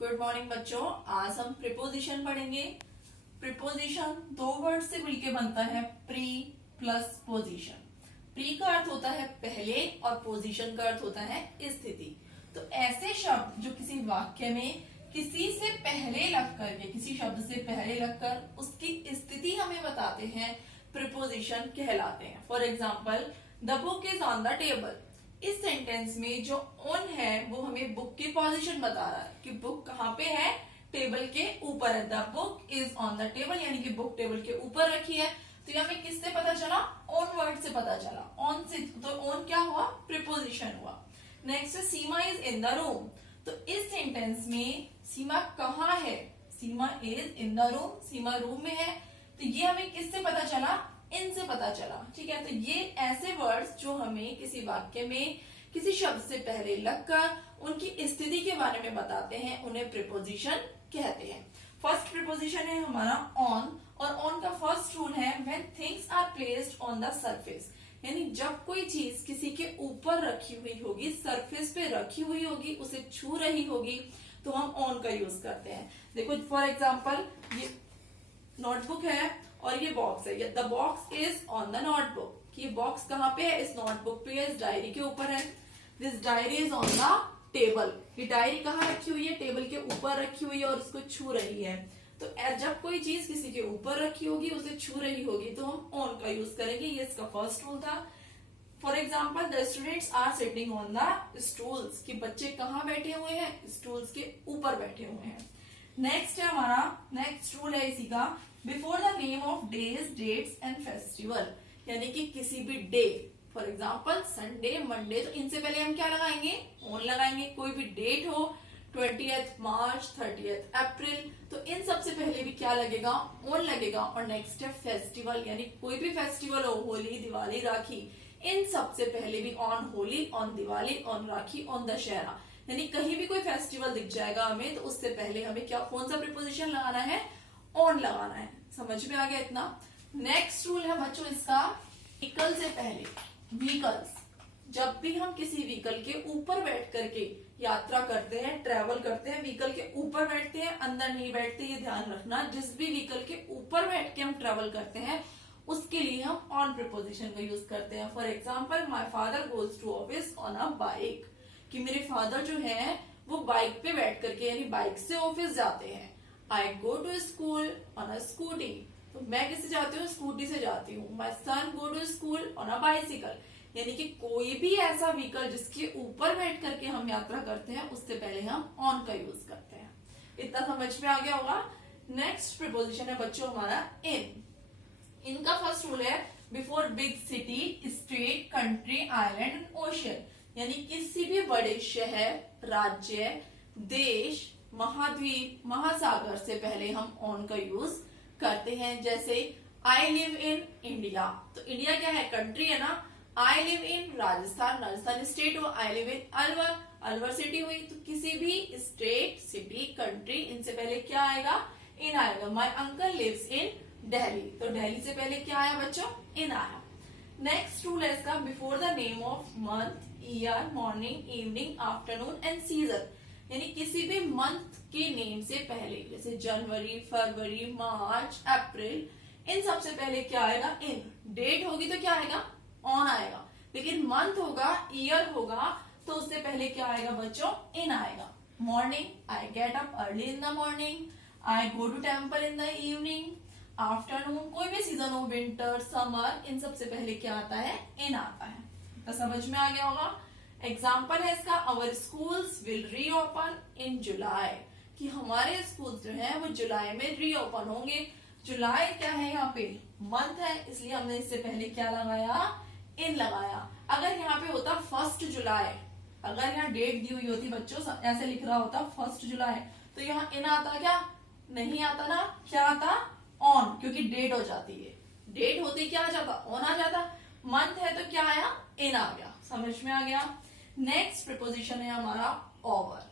Good morning बच्चों। आज हम प्रीपोजिशन पढ़ेंगे। प्रीपोजिशन दो वर्ड से मिलके बनता है, प्री प्लस पोजीशन। प्री का अर्थ होता है पहले और पोजीशन का अर्थ होता है स्थिति। तो ऐसे शब्द जो किसी वाक्य में किसी से पहले लगकर के, किसी शब्द से पहले लगकर उसकी स्थिति हमें बताते हैं, प्रीपोजिशन कहलाते हैं। For example, the book is on the table. इस सेंटेंस में जो ऑन है वो हमें बुक की पोजीशन बता रहा है कि बुक कहाँ पे है, टेबल के ऊपर है। The book is on the table, यानी कि बुक टेबल के ऊपर रखी है। तो ये हमें किससे पता चला? ऑन वर्ड से पता चला। ऑन से तो ऑन क्या हुआ? प्रीपोजिशन हुआ। Next, Seema is in the room. तो इस सेंटेंस में सीमा कहाँ है? Seema is in the room, Seema room में है। तो ये हमें किससे पता चला? इनसे पता चला। ठीक है, तो ये ऐसे वर्ड्स जो हमें किसी वाक्य में किसी शब्द से पहले लगकर उनकी स्थिति के बारे में बताते हैं, उन्हें प्रीपोजिशन कहते हैं। फर्स्ट प्रीपोजिशन है हमारा ऑन, और ऑन का फर्स्ट रूल है when things are placed on the surface, यानी जब कोई चीज किसी के ऊपर रखी हुई होगी, सरफेस पे रखी हुई होगी, उसे छू रही होगी, तो हम ऑन का यूज करते हैं। देखो फॉर एग्जाम्पल, ये नोटबुक है और ये बॉक्स है। The box is on the notebook, कि ये बॉक्स कहाँ पे है? इस नोटबुक पे है, इस डायरी के ऊपर है। This diary is on the table, ये डायरी कहाँ रखी हुई है? टेबल के ऊपर रखी हुई है और उसको छू रही है। तो जब कोई चीज किसी के ऊपर रखी होगी, उसे छू रही होगी, तो हम ऑन का यूज करेंगे। ये इसका फर्स्ट रूल था। For example, the students are sitting on the stools, कि बच्चे कहाँ बैठे हुए हैं? स्टूल्स के ऊपर बैठे हुए हैं। नेक्स्ट है हमारा, नेक्स्ट रूल है इसी का, before the name of days, dates and festival, यानी कि किसी भी day, for example Sunday, Monday, तो इनसे पहले हम क्या लगाएंगे? ऑन लगाएंगे। कोई भी डेट हो, 20th मार्च, 30th अप्रैल, तो इन सबसे पहले भी क्या लगेगा? ऑन लगेगा। और नेक्स्ट है फेस्टिवल, यानी कोई भी फेस्टिवल हो, होली, दिवाली, राखी, इन सबसे पहले भी on Holi, on Diwali, on rakhi, on Dussehra, यानी कहीं भी कोई फेस्टिवल दिख जाएगा हमें, तो उससे पहले हमें क्या, कौन सा प्रीपोजिशन लगाना है? ऑन लगाना है। समझ में आ गया इतना? नेक्स्ट रूल है बच्चों इसका, व्हीकल से पहले, व्हीकल्स, जब भी हम किसी व्हीकल के ऊपर बैठ करके यात्रा करते हैं, ट्रेवल करते हैं, व्हीकल के ऊपर बैठते हैं, अंदर नहीं बैठते, ये ध्यान रखना। जिस भी व्हीकल के ऊपर बैठ के हम ट्रेवल करते हैं, उसके लिए हम ऑन प्रीपोजिशन का यूज करते हैं। For example, my father goes to office on a bike, कि मेरे फादर जो है वो बाइक पे बैठ करके, यानी बाइक से ऑफिस जाते हैं। I go to school on a scooty, तो मैं किससे जाती हूँ? स्कूटी से जाती हूँ। My son go to school on a bicycle, यानी कि कोई भी ऐसा व्हीकल जिसके ऊपर बैठ करके हम यात्रा करते हैं, उससे पहले हम ऑन का यूज करते हैं। इतना समझ में आ गया होगा। नेक्स्ट प्रीपोजिशन है बच्चों हमारा इन। इनका फर्स्ट रूल है before big city, state, country, island, ocean, यानी किसी भी बड़े शहर, राज्य, देश, महाद्वीप, महासागर से पहले हम ऑन का यूज करते हैं। जैसे आई लिव इन इंडिया, तो इंडिया क्या है? कंट्री है ना। I live in Rajasthan, Rajasthan state हो। I live in Alwar, Alwar city हुई। तो किसी भी स्टेट, सिटी, कंट्री, इनसे पहले क्या आएगा? इन आएगा। My uncle lives in Delhi, तो दिल्ली से पहले क्या आया बच्चों? इन आया। नेक्स्ट रूल है इसका, before the name of month, year, morning, evening, afternoon and season, यानी किसी भी मंथ के नेम से पहले, जैसे जनवरी, फरवरी, मार्च, अप्रैल, इन सबसे पहले क्या आएगा? इन। डेट होगी तो क्या आएगा? ऑन आएगा। लेकिन मंथ होगा, ईयर होगा, तो उससे पहले क्या आएगा बच्चों? इन आएगा। Morning, I get up early in the morning, I go to temple in the evening. Afternoon, कोई भी सीजन हो, विंटर, समर, इन सबसे पहले क्या आता है? इन आता है। तो समझ में आ गया होगा। एग्जाम्पल है इसका, अवर स्कूल्स विल रीओपन इन जुलाई, कि हमारे स्कूल जो है वो जुलाई में रीओपन होंगे। जुलाई क्या है? यहाँ पे मंथ है, इसलिए हमने इससे पहले क्या लगाया? इन लगाया। अगर यहाँ पे होता 1 जुलाई, अगर यहाँ डेट दी हुई होती बच्चों, ऐसे लिख रहा होता 1 जुलाई, तो यहाँ इन आता क्या? नहीं आता ना। क्या आता? ऑन, क्योंकि डेट हो जाती है। डेट होती क्या आ जाता? ऑन आ जाता। मंथ है तो क्या आया? इन आ गया। समझ में आ गया। नेक्स्ट प्रीपोजिशन है हमारा ओवर।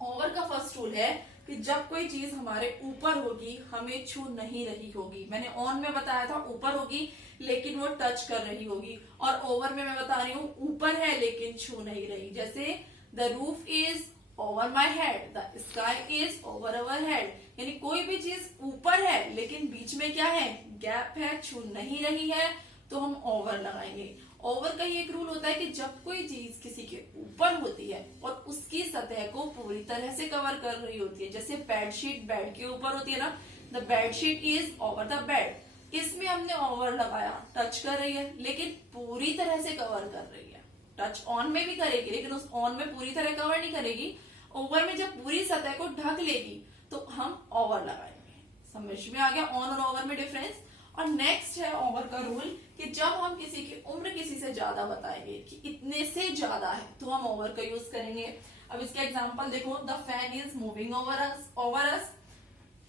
ओवर का फर्स्ट रूल है कि जब कोई चीज हमारे ऊपर होगी, हमें छू नहीं रही होगी। मैंने ऑन में बताया था ऊपर होगी लेकिन वो टच कर रही होगी, और ओवर में मैं बता रही हूँ ऊपर है लेकिन छू नहीं रही। जैसे the roof is over my head, the sky is over our head. यानी कोई भी चीज ऊपर है लेकिन बीच में क्या है, गैप है, छू नहीं रही है, तो हम ओवर लगाएंगे। ओवर का ये एक रूल होता है कि जब कोई चीज किसी के ऊपर होती है और उसकी सतह को पूरी तरह से कवर कर रही होती है, जैसे बेडशीट बेड के ऊपर होती है ना, the bedsheet is over the bed, इसमें हमने ओवर लगाया, टच कर रही है लेकिन पूरी तरह से कवर कर रही है। टच ऑन में भी करेगी लेकिन उस ऑन में पूरी तरह कवर नहीं करेगी, ओवर में जब पूरी सतह को ढक लेगी तो हम ओवर लगाएंगे। समझ में आ गया ऑन और ओवर में डिफरेंस। और नेक्स्ट है ओवर का रूल कि जब हम किसी की उम्र किसी से ज्यादा बताएंगे कि इतने से ज्यादा है तो हम ओवर का यूज करेंगे। अब इसका एग्जांपल देखो, the fan is moving over us.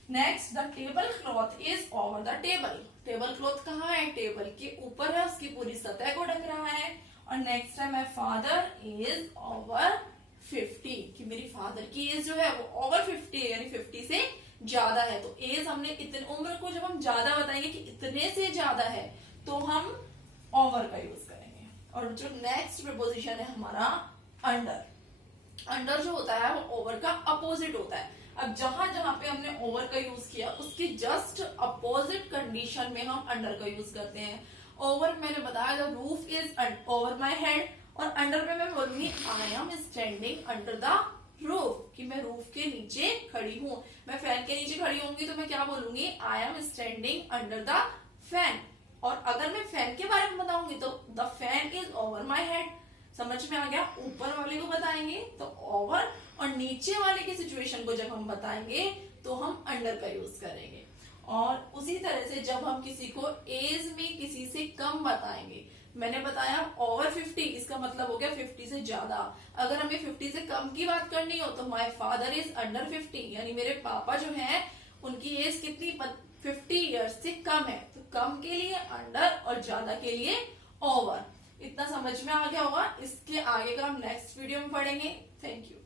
Next, the table cloth is over the table. Table cloth कहाँ है, टेबल के ऊपर है, उसकी पूरी सतह को ढक रहा है। और नेक्स्ट है, माई फादर इज ओवर 50, कि मेरी फादर की एज जो है वो ओवर 50 है, यानी 50 से ज्यादा है। तो एज हमने इतने, उम्र को जब हम ज्यादा बताएंगे कि इतने से ज्यादा है तो हम ओवर का यूज करेंगे। और जो नेक्स्ट प्रीपोजिशन है हमारा अंडर। अंडर जो होता है वो ओवर का अपोजिट होता है। अब जहां जहां पे हमने ओवर का यूज किया उसकी जस्ट अपोजिट कंडीशन में हम अंडर का यूज करते हैं। ओवर मैंने बताया, the roof is over my head, और अंडर में मैं बोलूंगी I am standing under the roof, कि मैं रूफ के नीचे खड़ी हूं। मैं फैन के नीचे खड़ी होंगी तो मैं क्या बोलूंगी, I am standing under the fan. और अगर मैं फैन के बारे में बताऊंगी तो the fan is over my head. समझ में आ गया, ऊपर वाले को बताएंगे तो ओवर, और नीचे वाले की सिचुएशन को जब हम बताएंगे तो हम अंडर का यूज करेंगे। और उसी तरह से जब हम किसी को एज में किसी से कम बताएंगे, मैंने बताया ओवर 50, इसका मतलब हो गया 50 से ज्यादा। अगर हमें 50 से कम की बात करनी हो तो माई फादर इज अंडर 50, यानी मेरे पापा जो हैं उनकी एज कितनी, 50 ईयर्स से कम है। तो कम के लिए अंडर और ज्यादा के लिए ओवर। इतना समझ में आ गया होगा। इसके आगे का हम नेक्स्ट वीडियो में पढ़ेंगे। Thank you.